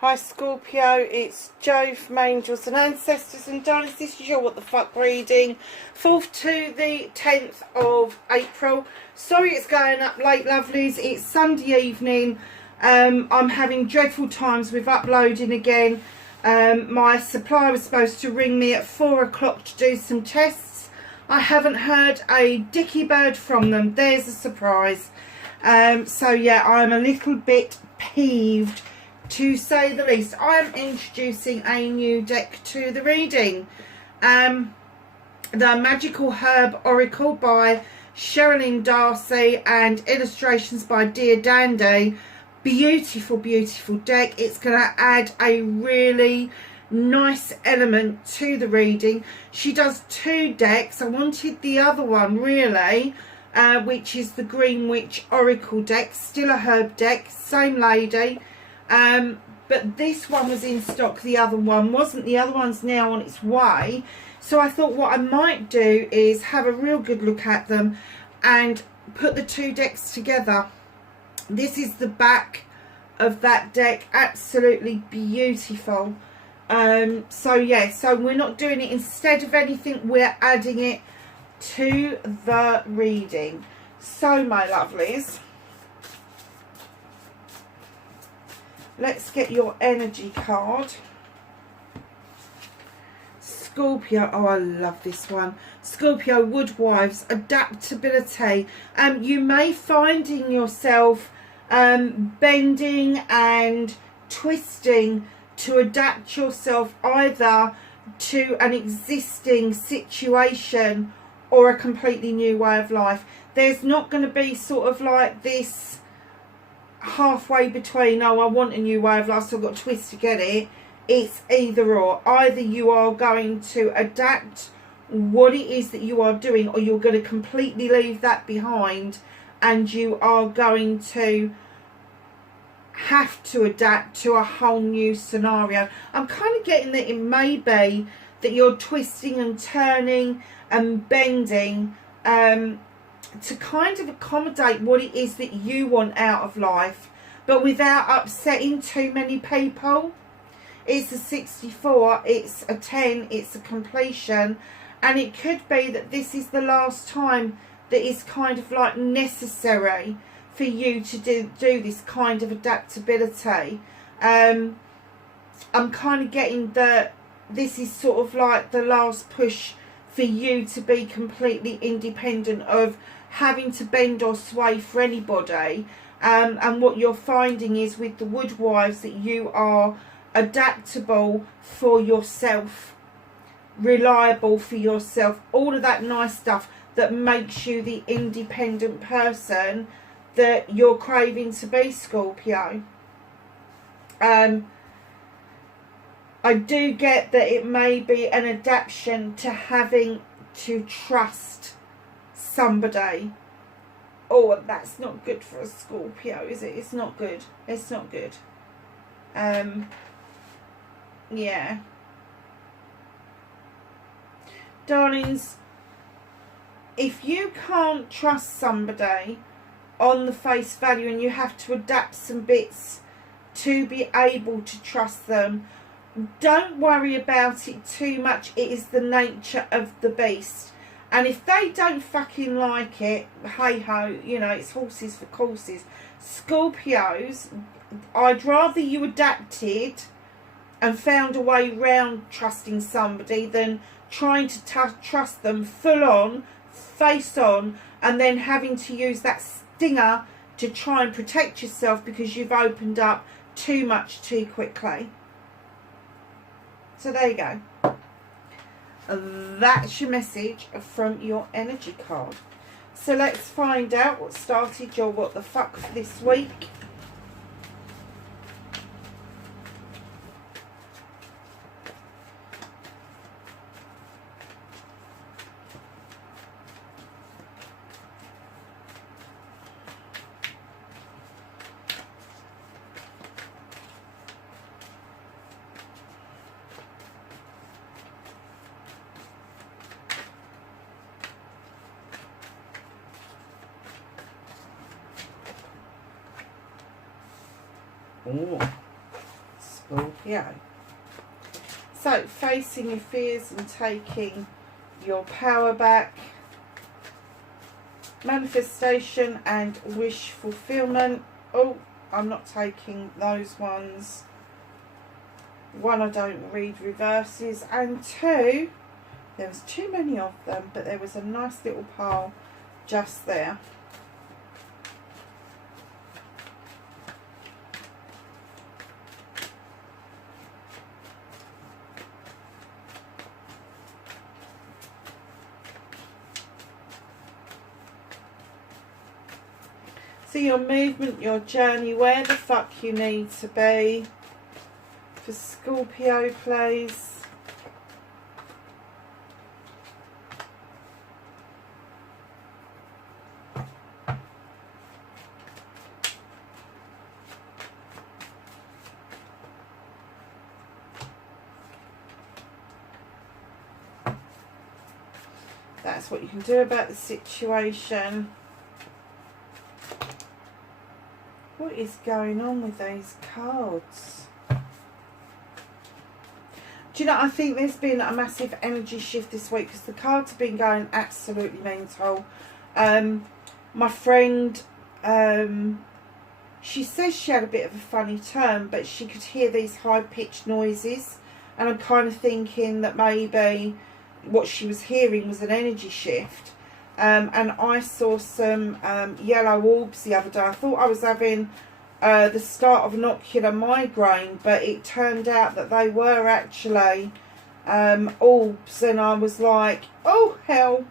Hi Scorpio, it's Jo from Angels and Ancestors, and darlings, this is your What the Fuck reading, 4th to the 10th of April. Sorry it's going up late, lovelies. It's Sunday evening. I'm having dreadful times with uploading again. My supplier was supposed to ring me at 4 o'clock to do some tests. I haven't heard a dicky bird from them. There's a surprise. So yeah, I'm a little bit peeved, to say the least. I'm introducing a new deck to the reading. The Magical Herb Oracle by Sherilyn Darcy and illustrations by Dear Dandy. Beautiful, beautiful deck. It's going to add a really nice element to the reading. She does 2 decks. I wanted the other one really, which is the Green Witch Oracle deck. Still a herb deck, same lady. But this one was in stock, the other one wasn't. The other one's now on its way. So I thought what I might do is have a real good look at them and put the 2 decks together. This is the back of that deck. Absolutely beautiful. So yeah, so we're not doing it instead of anything, we're adding it to the reading. So my lovelies, let's get your energy card. Scorpio, oh I love this one. Scorpio Woodwives, adaptability. You may finding yourself bending and twisting to adapt yourself either to an existing situation or a completely new way of life. There's not going to be sort of like this halfway between, oh I want a new way of life so I've got to twist to get it. It's either or. Either you are going to adapt what it is that you are doing, or you're going to completely leave that behind and you are going to have to adapt to a whole new scenario. I'm kind of getting that it may be that you're twisting and turning and bending to kind of accommodate what it is that you want out of life, but without upsetting too many people. It's a 64, it's a 10, it's a completion, and it could be that this is the last time that is kind of like necessary for you to do this kind of adaptability. I'm kind of getting that this is sort of like the last push for you to be completely independent of having to bend or sway for anybody. And what you're finding is with the Woodwives that you are adaptable for yourself, reliable for yourself, all of that nice stuff that makes you the independent person that you're craving to be, Scorpio. I do get that it may be an adaptation to having to trust somebody. Oh, and that's not good for a Scorpio, is it? It's not good. It's not good. Yeah. Darlings, if you can't trust somebody on the face value and you have to adapt some bits to be able to trust them, don't worry about it too much. It is the nature of the beast. And if they don't fucking like it, hey ho, you know, it's horses for courses. Scorpios, I'd rather you adapted and found a way round trusting somebody than trying to trust them full on, face on, and then having to use that stinger to try and protect yourself because you've opened up too much too quickly. So there you go. That's your message from your energy card. So let's find out what started your what the fuck for this week. Oh, Scorpio. So, facing your fears and taking your power back. Manifestation and wish fulfillment. Oh, I'm not taking those ones. 1, I don't read reverses. And 2, there was too many of them, but there was a nice little pile just there. So your movement, your journey, where the fuck you need to be. For Scorpio, please. That's what you can do about the situation. What is going on with these cards? Do you know, I think there's been a massive energy shift this week because the cards have been going absolutely mental. My friend, she says she had a bit of a funny term, but she could hear these high-pitched noises. And I'm kind of thinking that maybe what she was hearing was an energy shift. And I saw some yellow orbs the other day. I thought I was having the start of an ocular migraine, but it turned out that they were actually orbs. And I was like, oh hell,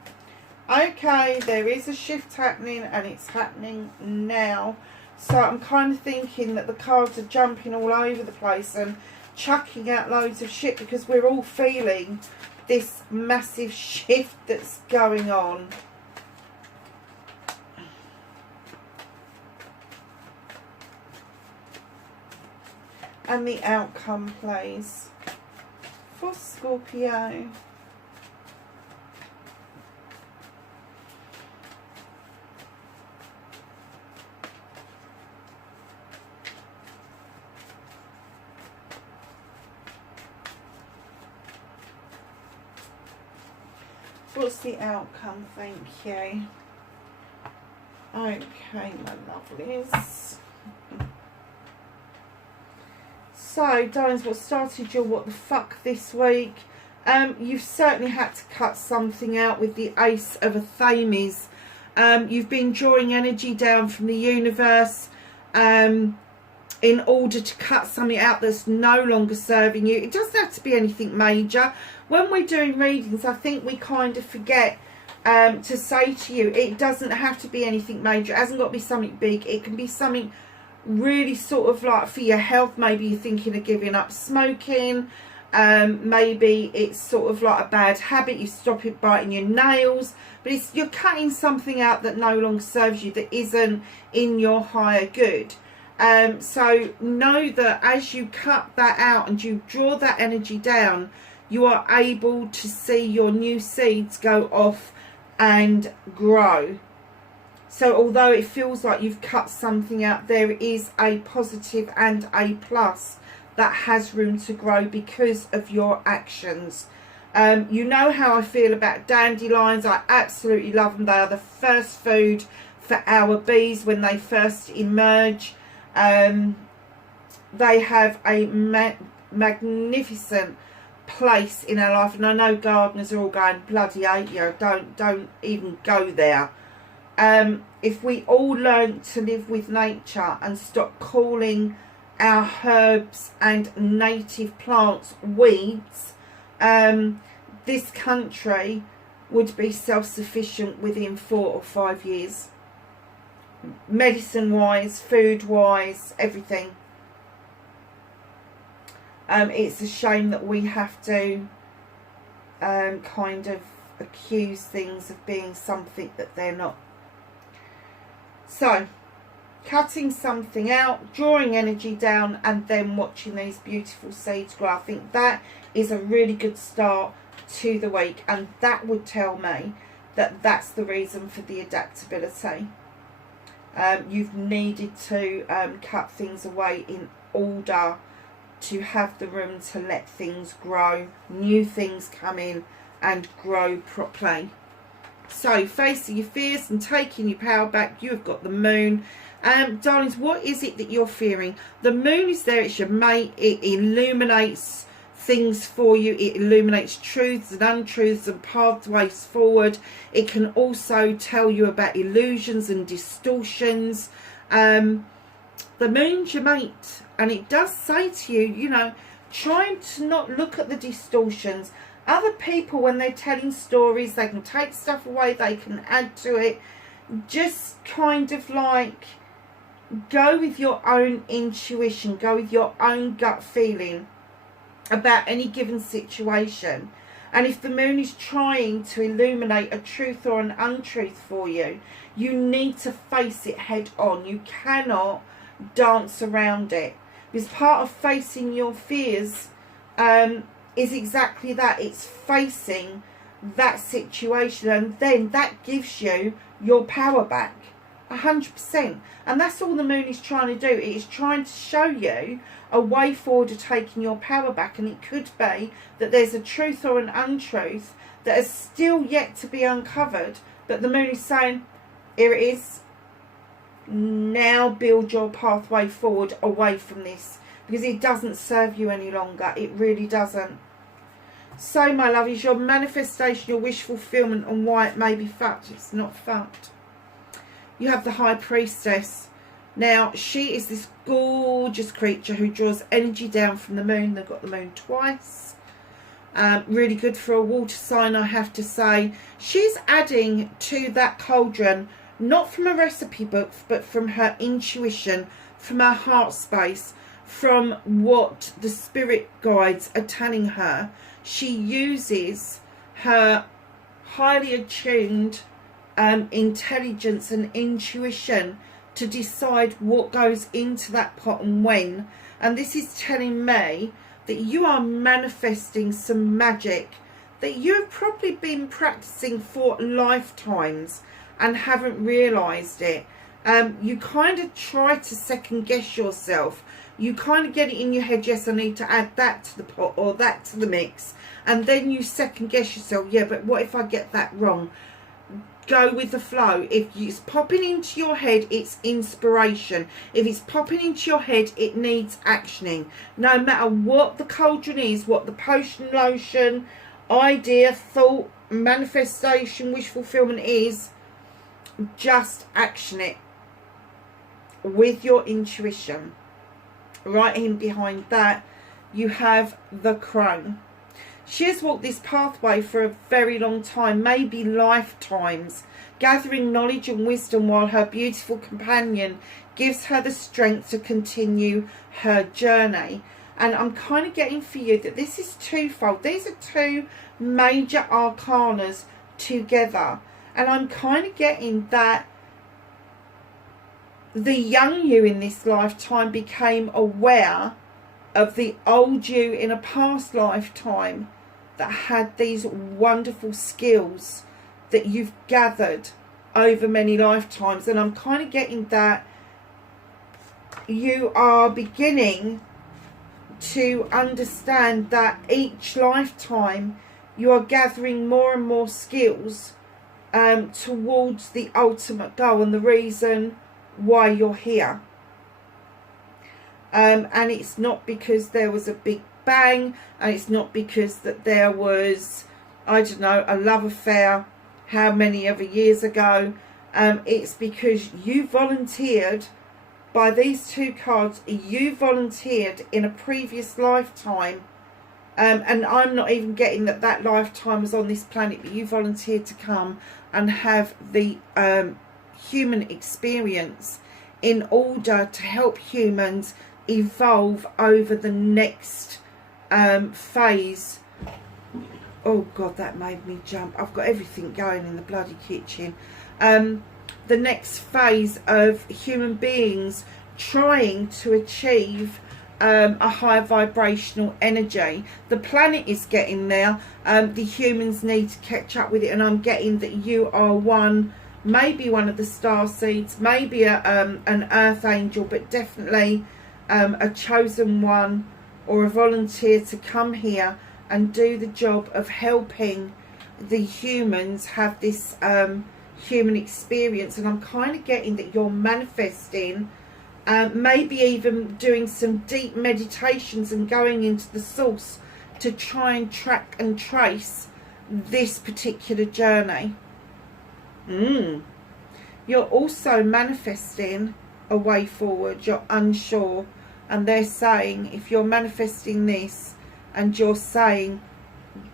okay, there is a shift happening and it's happening now. So I'm kind of thinking that the cards are jumping all over the place and chucking out loads of shit because we're all feeling this massive shift that's going on. And the outcome, please, for Scorpio. What's the outcome? Thank you. Okay, my lovelies. So, darlings, what started your what the fuck this week? You've certainly had to cut something out with the Ace of Athames. You've been drawing energy down from the universe in order to cut something out that's no longer serving you. It doesn't have to be anything major. When we're doing readings, I think we kind of forget to say to you, it doesn't have to be anything major. It hasn't got to be something big. It can be something really sort of like for your health. Maybe you're thinking of giving up smoking. Maybe it's sort of like a bad habit. You stop it biting your nails. But you're cutting something out that no longer serves you, that isn't in your higher good. So know that as you cut that out and you draw that energy down, you are able to see your new seeds go off and grow. So although it feels like you've cut something out, there is a positive and a plus that has room to grow because of your actions. You know how I feel about dandelions. I absolutely love them. They are the first food for our bees when they first emerge. They have a magnificent place in our life, and I know gardeners are all going, bloody hate you, don't even go there. If we all learn to live with nature and stop calling our herbs and native plants weeds, this country would be self-sufficient within 4 or 5 years. Medicine wise, food wise, everything. It's a shame that we have to kind of accuse things of being something that they're not. So, cutting something out, drawing energy down, and then watching these beautiful seeds grow. I think that is a really good start to the week, and that would tell me that that's the reason for the adaptability. You've needed to cut things away in order to have the room to let things grow, new things come in and grow properly. So facing your fears and taking your power back, you've got the moon. Darlings, what is it that you're fearing? The moon is there, it's your mate. It illuminates things for you. It illuminates truths and untruths and pathways forward. It can also tell you about illusions and distortions. The moon's your mate, and it does say to you, you know, trying to not look at the distortions. Other people, when they're telling stories, they can take stuff away, they can add to it. Just kind of like go with your own intuition, go with your own gut feeling about any given situation. And if the moon is trying to illuminate a truth or an untruth for you, you need to face it head on. You cannot dance around it, because part of facing your fears is exactly that. It's facing that situation, and then that gives you your power back 100%. And that's all the moon is trying to do. It is trying to show you a way forward of taking your power back. And it could be that there's a truth or an untruth that is still yet to be uncovered, but the moon is saying, here it is, now build your pathway forward away from this, because it doesn't serve you any longer. It really doesn't. So my love, is your manifestation, your wish fulfillment, and why it may be fucked. It's not fucked. You have the High Priestess. Now, she is this gorgeous creature who draws energy down from the moon. They've got the moon twice. Really good for a water sign, I have to say. She's adding to that cauldron, not from a recipe book, but from her intuition, from her heart space, from what the spirit guides are telling her. She uses her highly attuned intelligence and intuition to decide what goes into that pot and when. And this is telling me that you are manifesting some magic that you have probably been practicing for lifetimes and haven't realised it. You kind of try to second guess yourself. You kind of get it in your head, yes, I need to add that to the pot or that to the mix. And then you second guess yourself, yeah, but what if I get that wrong? Go with the flow. If it's popping into your head, it's inspiration. If it's popping into your head, it needs actioning. No matter what the cauldron is, what the potion, lotion, idea, thought, manifestation, wish fulfillment is, just action it with your intuition. Right in behind that, you have the crone. She has walked this pathway for a very long time, maybe lifetimes, gathering knowledge and wisdom, while her beautiful companion gives her the strength to continue her journey. And I'm kind of getting for you that this is twofold. These are two major arcanas together. And I'm kind of getting that the young you in this lifetime became aware of the old you in a past lifetime that had these wonderful skills that you've gathered over many lifetimes. And I'm kind of getting that you are beginning to understand that each lifetime you are gathering more and more skills towards the ultimate goal and the reason why you're here. And it's not because there was a big bang, and it's not because that there was, I don't know, a love affair how many ever years ago. It's because you volunteered by these two cards. You volunteered in a previous lifetime, and I'm not even getting that that lifetime was on this planet, but you volunteered to come and have the human experience in order to help humans evolve over the next phase. Oh God, that made me jump. I've got everything going in the bloody kitchen. The next phase of human beings trying to achieve a higher vibrational energy. The planet is getting there. The humans need to catch up with it, and I'm getting that you are one, maybe one of the star seeds, maybe an earth angel, but definitely a chosen one, or a volunteer to come here and do the job of helping the humans have this human experience. And I'm kind of getting that you're manifesting, maybe even doing some deep meditations and going into the source to try and track and trace this particular journey. You're also manifesting a way forward. You're unsure, and they're saying, if you're manifesting this and you're saying,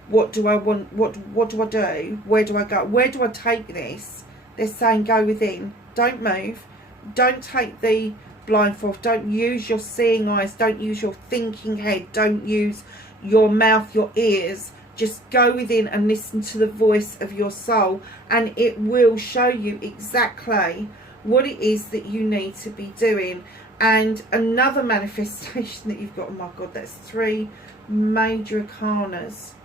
what do I want, what do I do, where do I go, where do I take this, they're saying go within, don't move, don't take the blindfold, don't use your seeing eyes, don't use your thinking head, don't use your mouth, your ears. Just go within and listen to the voice of your soul, and it will show you exactly what it is that you need to be doing. And another manifestation that you've got, oh my God, that's 3 major arcanas.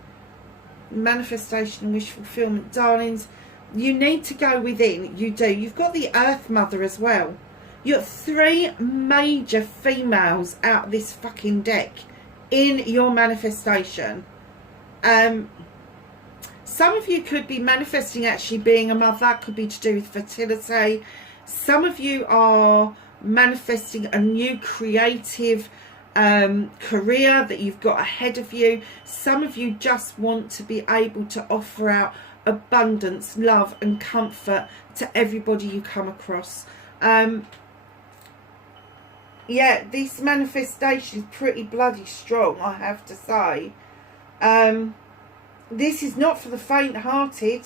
Manifestation and wish fulfillment. Darlings, you need to go within. You do. You've got the Earth Mother as well. You've got 3 major females out of this fucking deck in your manifestation. Some of you could be manifesting actually being a mother. Could be to do with fertility. Some of you are manifesting a new creative career that you've got ahead of you. Some of you just want to be able to offer out abundance, love and comfort to everybody you come across. Yeah, this manifestation is pretty bloody strong, I have to say. This is not for the faint-hearted.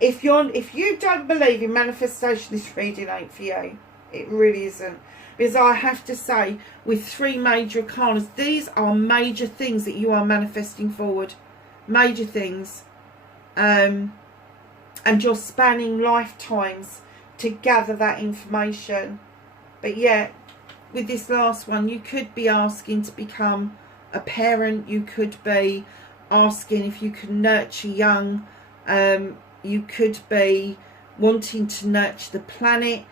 If you don't believe in manifestation, this reading ain't for you. It really isn't. Because I have to say, with 3 major arcanas, these are major things that you are manifesting forward. Major things. And you're spanning lifetimes to gather that information. But yeah, with this last one, you could be asking to become a parent. You could be asking if you can nurture young. You could be wanting to nurture the planet.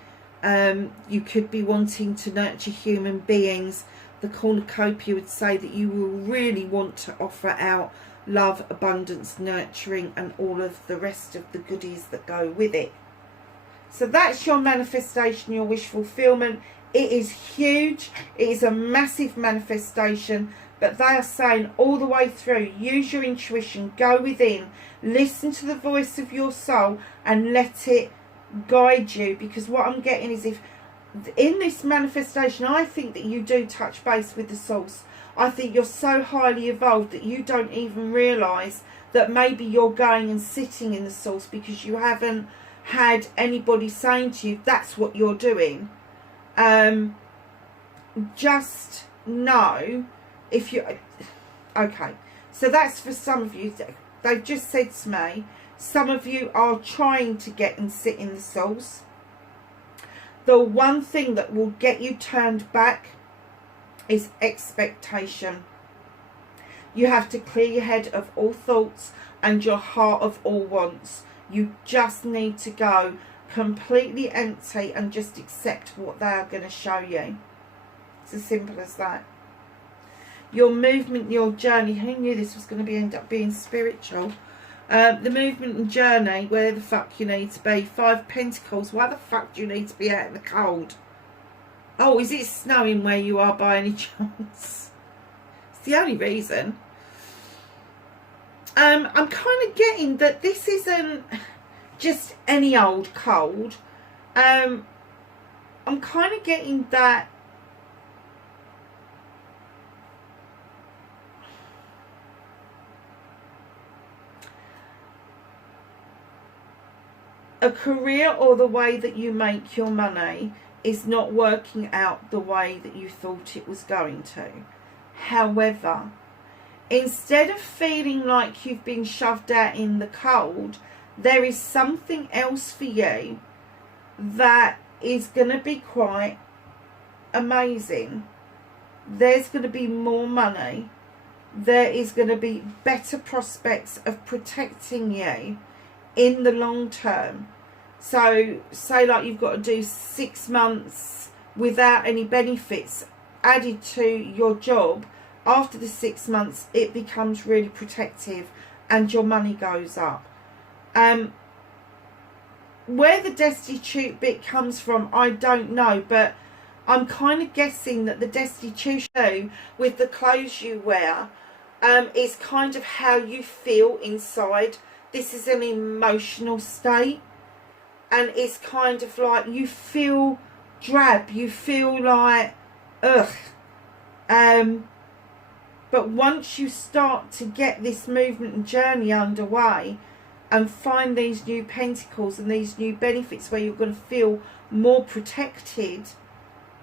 You could be wanting to nurture human beings. The cornucopia would say that you will really want to offer out love, abundance, nurturing and all of the rest of the goodies that go with it. So that's your manifestation, your wish fulfillment. It is huge. It is a massive manifestation. But they are saying all the way through, use your intuition, go within, listen to the voice of your soul and let it guide you. Because what I'm getting is, if in this manifestation, I think that you do touch base with the source. I think you're so highly evolved that you don't even realise that maybe you're going and sitting in the source because you haven't had anybody saying to you that's what you're doing. Just know, if you, okay, so that's for some of you. They've just said to me, some of you are trying to get and sit in the source. The one thing that will get you turned back is expectation. You have to clear your head of all thoughts and your heart of all wants. You just need to go completely empty and just accept what they are going to show you. It's as simple as that. Your movement, your journey. Who knew this was going to end up being spiritual? The movement and journey, where the fuck you need to be. 5 Pentacles. Why the fuck do you need to be out in the cold? Oh, is it snowing where you are by any chance? It's the only reason. I'm kind of getting that this isn't just any old cold. I'm kind of getting that a career or the way that you make your money is not working out the way that you thought it was going to. However, instead of feeling like you've been shoved out in the cold, there is something else for you that is going to be quite amazing. There's going to be more money. There is going to be better prospects of protecting you in the long term. So say like you've got to do 6 months without any benefits added to your job, after the 6 months, it becomes really protective and your money goes up. Where the destitute bit comes from, I don't know, but I'm kind of guessing that the destitution with the clothes you wear is kind of how you feel inside. This is an emotional state, and it's kind of like you feel drab, you feel like ugh. But once you start to get this movement and journey underway and find these new pentacles and these new benefits where you're going to feel more protected,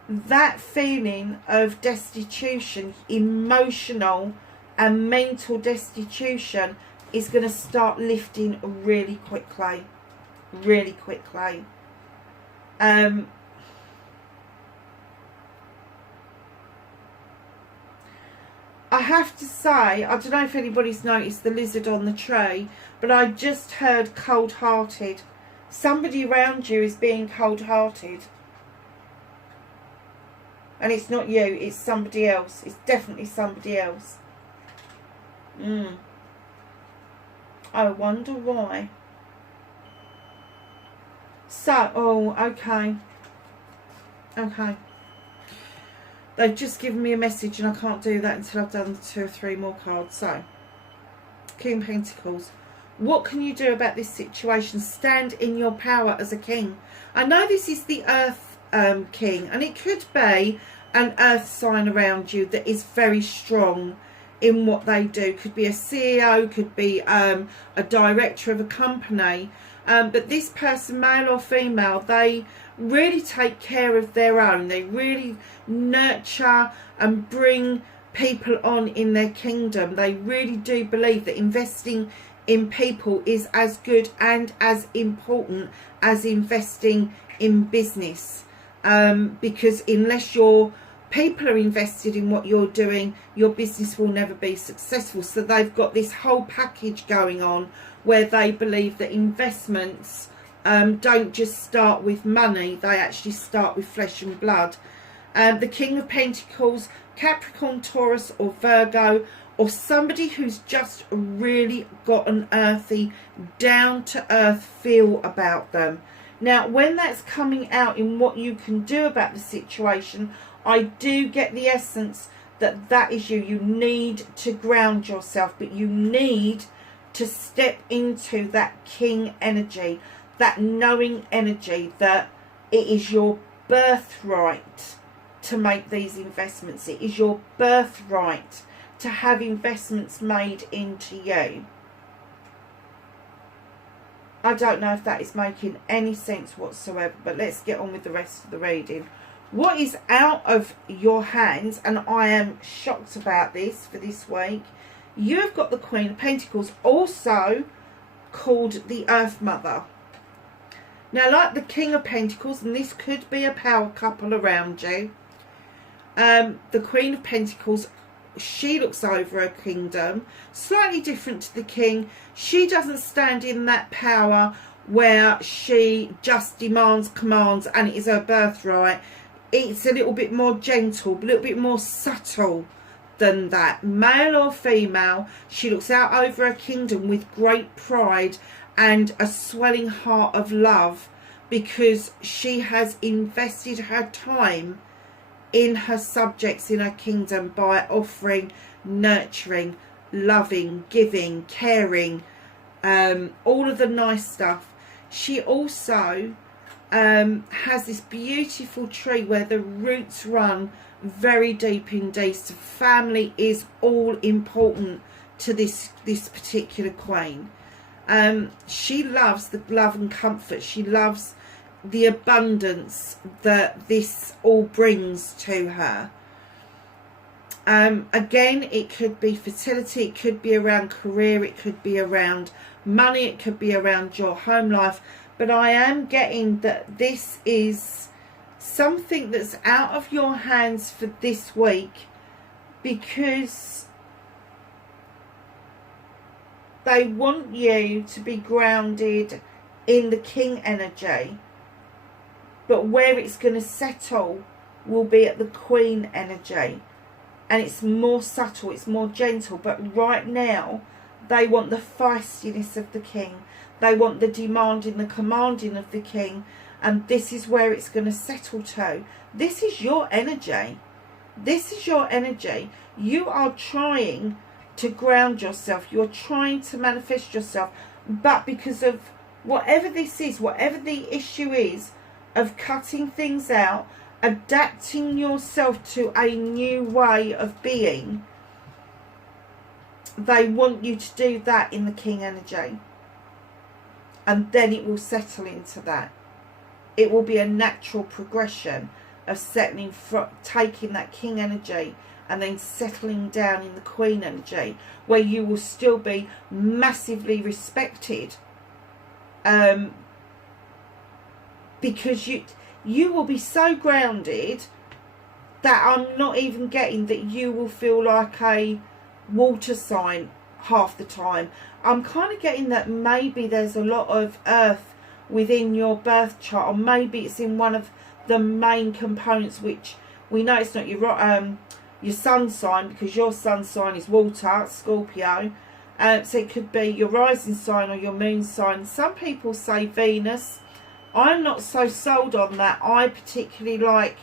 that feeling of destitution, emotional and mental destitution, is going to start lifting really quickly. Really quickly. I have to say, I don't know if anybody's noticed the lizard on the tree, but I just heard cold-hearted. Somebody around you is being cold-hearted. And it's not you, it's somebody else. It's definitely somebody else. I wonder why. So, oh, okay. Okay. They've just given me a message and I can't do that until I've done 2 or 3 more cards. So, King of Pentacles. What can you do about this situation? Stand in your power as a king. I know this is the Earth King, and it could be an Earth sign around you that is very strong in what they do. Could be a CEO, could be a director of a company. But this person, male or female, they really take care of their own. They really nurture and bring people on in their kingdom. They really do believe that investing in people is as good and as important as investing in business. Because unless your people are invested in what you're doing, your business will never be successful. So they've got this whole package going on where they believe that investments don't just start with money, they actually start with flesh and blood. The King of Pentacles, Capricorn, Taurus or Virgo, or somebody who's just really got an earthy, down-to-earth feel about them. Now, when that's coming out in what you can do about the situation, I do get the essence that that is you. You need to ground yourself, but you need to step into that king energy, that knowing energy that it is your birthright to make these investments. It is your birthright to have investments made into you. I don't know if that is making any sense whatsoever, but let's get on with the rest of the reading. What is out of your hands, and I am shocked about this for this week, you've got the Queen of Pentacles, also called the Earth Mother. Now, like the King of Pentacles, and this could be a power couple around you, the Queen of Pentacles, she looks over her kingdom, slightly different to the King. She doesn't stand in that power where she just demands, commands, and it is her birthright. It's a little bit more gentle, a little bit more subtle than that. Male or female, she looks out over her kingdom with great pride and a swelling heart of love, because she has invested her time in her subjects, in her kingdom, by offering, nurturing, loving, giving, caring, all of the nice stuff. She also has this beautiful tree where the roots run very deep indeed. So family is all important to this particular queen. She loves the love and comfort. She loves the abundance that this all brings to her. Again, it could be fertility, it could be around career, it could be around money, it could be around your home life, but I am getting that this is something that's out of your hands for this week, because they want you to be grounded in the king energy, but where it's going to settle will be at the queen energy. and it's more subtle, it's more gentle. But right now, they want the feistiness of the king. They want the demanding, the commanding of the king. And this is where it's going to settle to. This is your energy. This is your energy. You are trying to ground yourself. You're trying to manifest yourself. But because of whatever this is, whatever the issue is, of cutting things out, adapting yourself to a new way of being, they want you to do that in the king energy. And then it will settle into that. It will be a natural progression of settling, taking that king energy and then settling down in the queen energy, where you will still be massively respected, because you will be so grounded that I'm not even getting that you will feel like a water sign half the time. I'm kind of getting that maybe there's a lot of earth within your birth chart, or maybe it's in one of the main components, which we know it's not your sun sign, because your sun sign is water, Scorpio. So it could be your rising sign or your moon sign. Some people say Venus. I'm not so sold on that. I particularly like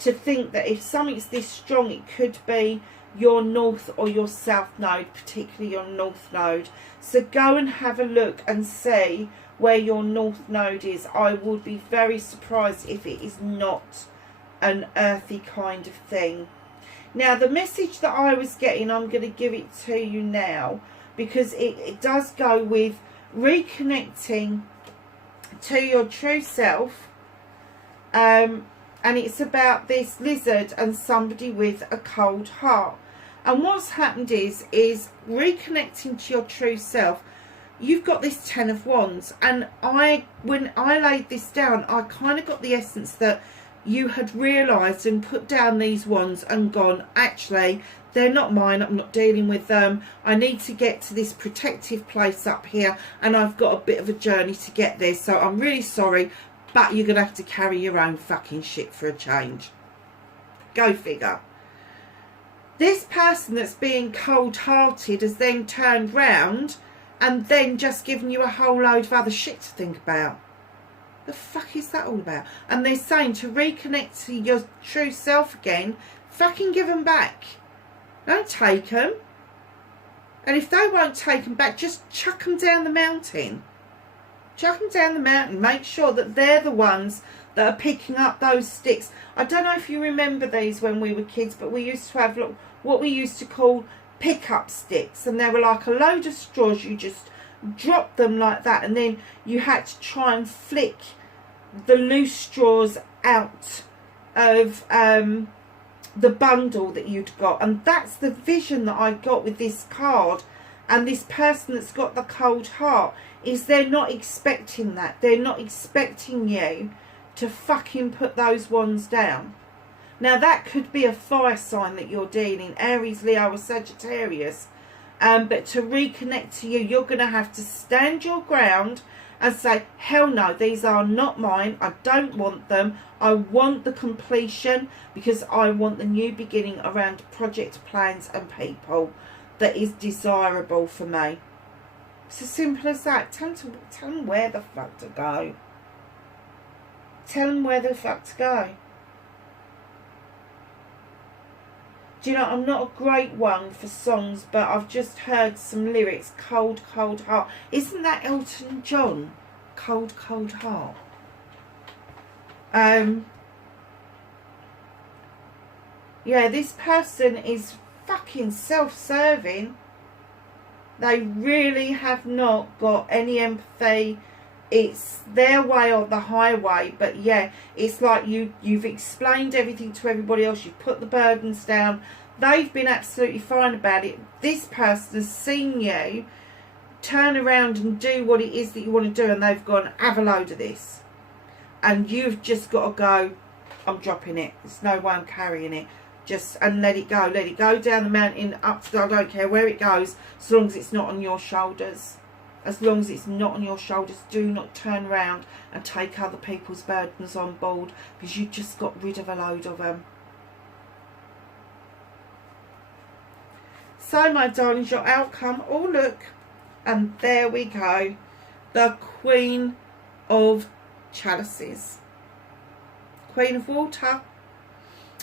to think that if something's this strong, it could be your north or your south node, particularly your north node. So go and have a look and see where your north node is. I would be very surprised if it is not an earthy kind of thing. Now, the message that I was getting, I'm going to give it to you now, because it does go with reconnecting to your true self, and it's about this lizard and somebody with a cold heart. And what's happened is reconnecting to your true self. You've got this 10 of Wands, and when I laid this down, I kind of got the essence that you had realised and put down these wands and gone, actually, they're not mine, I'm not dealing with them, I need to get to this protective place up here, and I've got a bit of a journey to get there, so I'm really sorry, but you're going to have to carry your own fucking shit for a change. Go figure. This person that's being cold-hearted has then turned round and then just given you a whole load of other shit to think about. The fuck is that all about? And they're saying to reconnect to your true self again, fucking give them back. Don't take them. And if they won't take them back, just chuck them down the mountain. Chuck them down the mountain. Make sure that they're the ones that are picking up those sticks. I don't know if you remember these when we were kids, but we used to have what we used to call pick-up sticks. And they were like a load of straws. You just drop them like that, and then you had to try and flick the loose straws out of the bundle that you'd got. And that's the vision that I got with this card. And this person that's got the cold heart, is they're not expecting that. They're not expecting you to fucking put those ones down. Now, that could be a fire sign that you're dealing, Aries, Leo or Sagittarius. But to reconnect to you, you're going to have to stand your ground and say, hell no, these are not mine. I don't want them. I want the completion, because I want the new beginning around project plans and people that is desirable for me. It's as simple as that. Tell them where the fuck to go. Tell them where the fuck to go. Do you know, I'm not a great one for songs, but I've just heard some lyrics. Cold, cold heart. Isn't that Elton John? Cold, cold heart. Yeah, this person is fucking self-serving. They really have not got any empathy. It's their way or the highway. But yeah, it's like you've explained everything to everybody else. You've put the burdens down. They've been absolutely fine about it. This person has seen you turn around and do what it is that you want to do, and they've gone, have a load of this. And you've just got to go, I'm dropping it. There's no way I'm carrying it. Just, and let it go. Let it go down the mountain, up to, I don't care where it goes, as long as it's not on your shoulders. As long as it's not on your shoulders, do not turn around and take other people's burdens on board, because you just got rid of a load of them. So, my darlings, your outcome, oh look, and there we go, the Queen of Chalices. Queen of Water.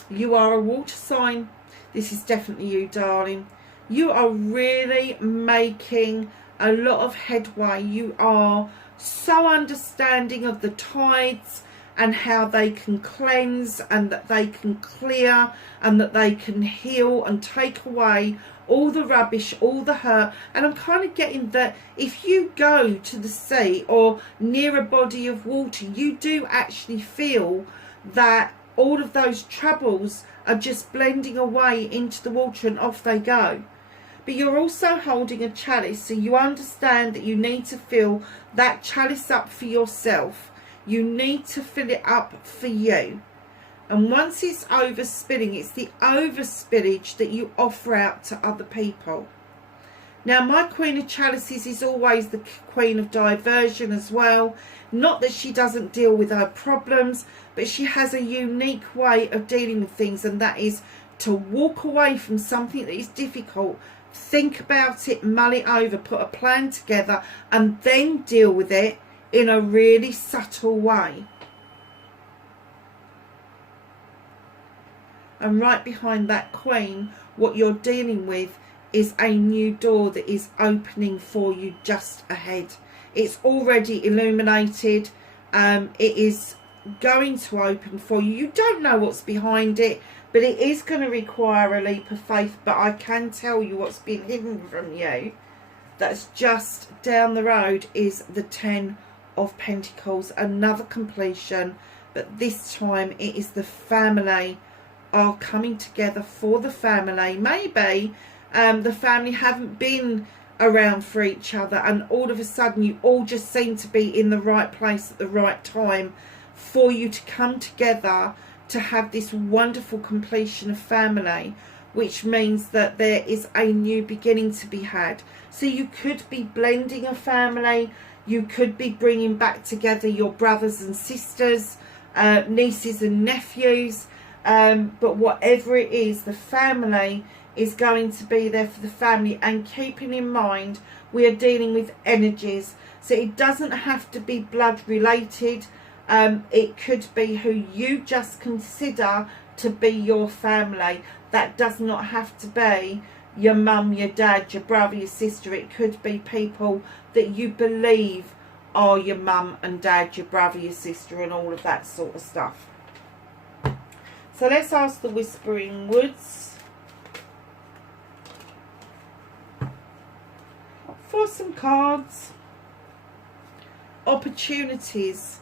You are a water sign. This is definitely you, darling. You are really making a lot of headway. You are so understanding of the tides and how they can cleanse and that they can clear and that they can heal and take away all the rubbish, all the hurt. And I'm kind of getting that if you go to the sea or near a body of water, you do actually feel that all of those troubles are just blending away into the water and off they go. But you're also holding a chalice, so you understand that you need to fill that chalice up for yourself. You need to fill it up for you. And once it's overspilling, it's the overspillage that you offer out to other people. Now, my Queen of Chalices is always the Queen of Diversion as well. Not that she doesn't deal with her problems, but she has a unique way of dealing with things, and that is to walk away from something that is difficult, think about it, mull it over, put a plan together, and then deal with it in a really subtle way. And right behind that Queen, what you're dealing with is a new door that is opening for you just ahead. It's already illuminated. It is going to open for you. You don't know what's behind it, but it is going to require a leap of faith. But I can tell you what's been hidden from you. That's just down the road is the 10 of Pentacles, another completion, but this time it is the family are coming together for the family. Maybe the family haven't been around for each other, and all of a sudden you all just seem to be in the right place at the right time for you to come together to have this wonderful completion of family, which means that there is a new beginning to be had. So you could be blending a family, you could be bringing back together your brothers and sisters, nieces and nephews, but whatever it is, the family is going to be there for the family. And keeping in mind, we are dealing with energies, so it doesn't have to be blood related. It could be who you just consider to be your family. That does not have to be your mum, your dad, your brother, your sister. It could be people that you believe are your mum and dad, your brother, your sister, and all of that sort of stuff. So let's ask the Whispering Woods for some cards. Opportunities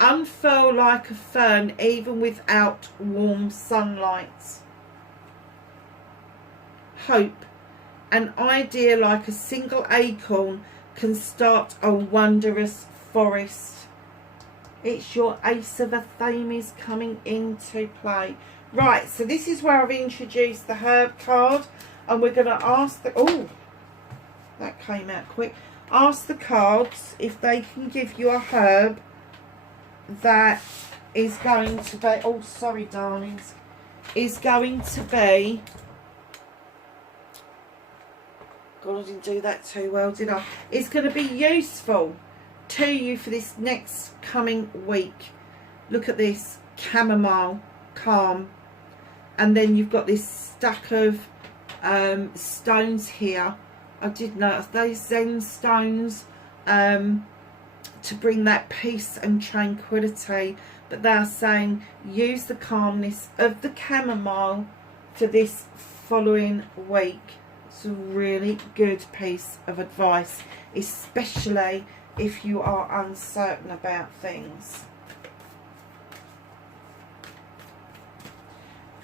unfurl like a fern even without warm sunlight. Hope, an idea like a single acorn can start a wondrous forest. It's your Ace of Athames coming into play. Right, so this is where I've introduced the herb card, and we're going to ask the... Oh, that came out quick. Ask the cards if they can give you a herb that is going to be... Oh, sorry, darlings. Is going to be... God, I didn't do that too well, did I? It's going to be useful to you for this next coming week. Look at this. Chamomile, calm. And then you've got this stack of stones here. I did notice those Zen stones to bring that peace and tranquility. But they're saying use the calmness of the chamomile for this following week. It's a really good piece of advice, especially if you are uncertain about things.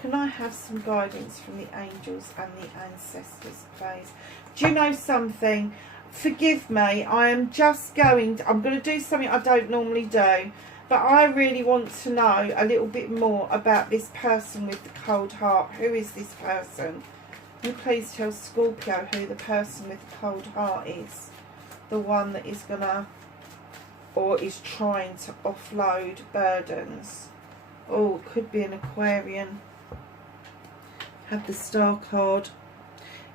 Can I have some guidance from the angels and the ancestors, please? Do you know something? Forgive me, I'm going to do something I don't normally do, but I really want to know a little bit more about this person with the cold heart. Who is this person? Can you please tell Scorpio who the person with the cold heart is? The one that is gonna, or is trying to offload burdens. Oh, it could be an Aquarian. Have the Star card.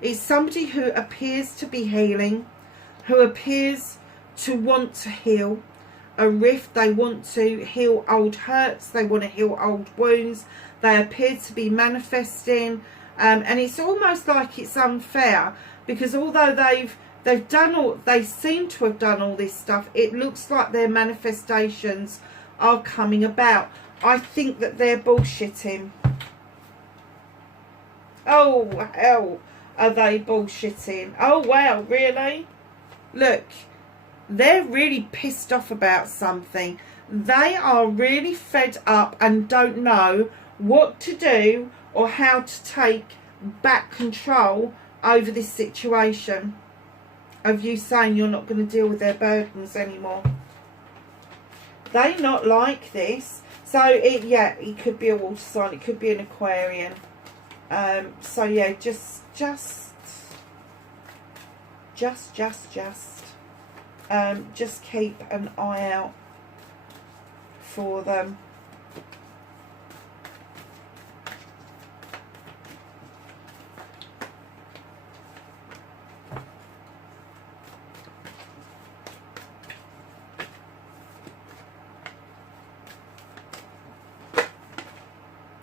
It's somebody who appears to be healing, who appears to want to heal a rift. They want to heal old hurts. They want to heal old wounds. They appear to be manifesting. And it's almost like it's unfair, because although they seem to have done all this stuff, it looks like their manifestations are coming about. I think that they're bullshitting. Oh, hell, are they bullshitting? Oh, wow, really? Look, they're really pissed off about something. They are really fed up and don't know what to do or how to take back control over this situation of you saying you're not going to deal with their burdens anymore. They not like this. So it could be a water sign, it could be an Aquarian. So yeah, just keep an eye out for them.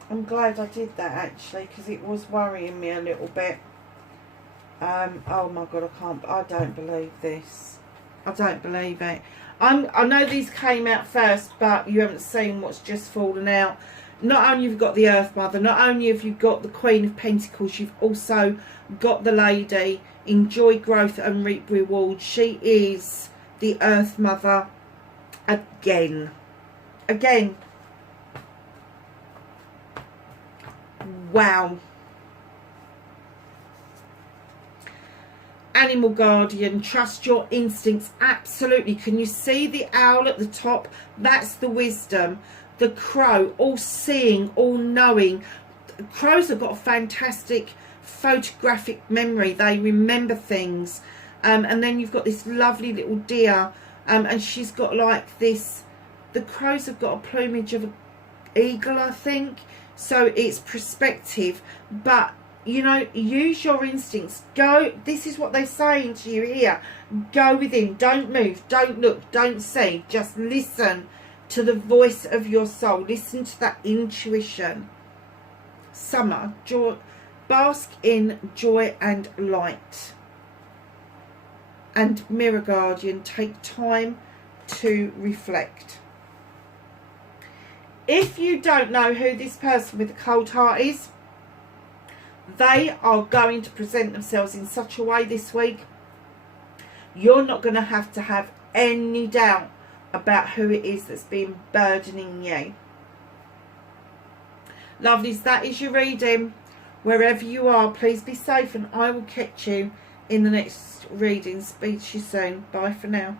I'm glad I did that actually, because it was worrying me a little bit. Oh my god, I don't believe this. I don't believe it. I know these came out first, but you haven't seen what's just fallen out. Not only have you got the Earth Mother, not only have you got the Queen of Pentacles, you've also got the lady, enjoy growth and reap reward. She is the Earth Mother again. Again. Wow. Animal guardian, trust your instincts. Absolutely. Can you see the owl at the top? That's the wisdom. The crow, all seeing, all knowing. Crows have got a fantastic photographic memory. They remember things. And then you've got this lovely little deer, and she's got like this, the crows have got a plumage of an eagle, I think. So it's perspective, but you know, use your instincts. Go, this is what they're saying to you here. Go within, don't move, don't look, don't see. Just listen to the voice of your soul. Listen to that intuition. Summer, joy, bask in joy and light. And Mirror Guardian, take time to reflect. If you don't know who this person with the cold heart is, they are going to present themselves in such a way this week, you're not going to have any doubt about who it is that's been burdening you. Lovelies, that is your reading. Wherever you are, please be safe, and I will catch you in the next reading. Speak to you soon. Bye for now.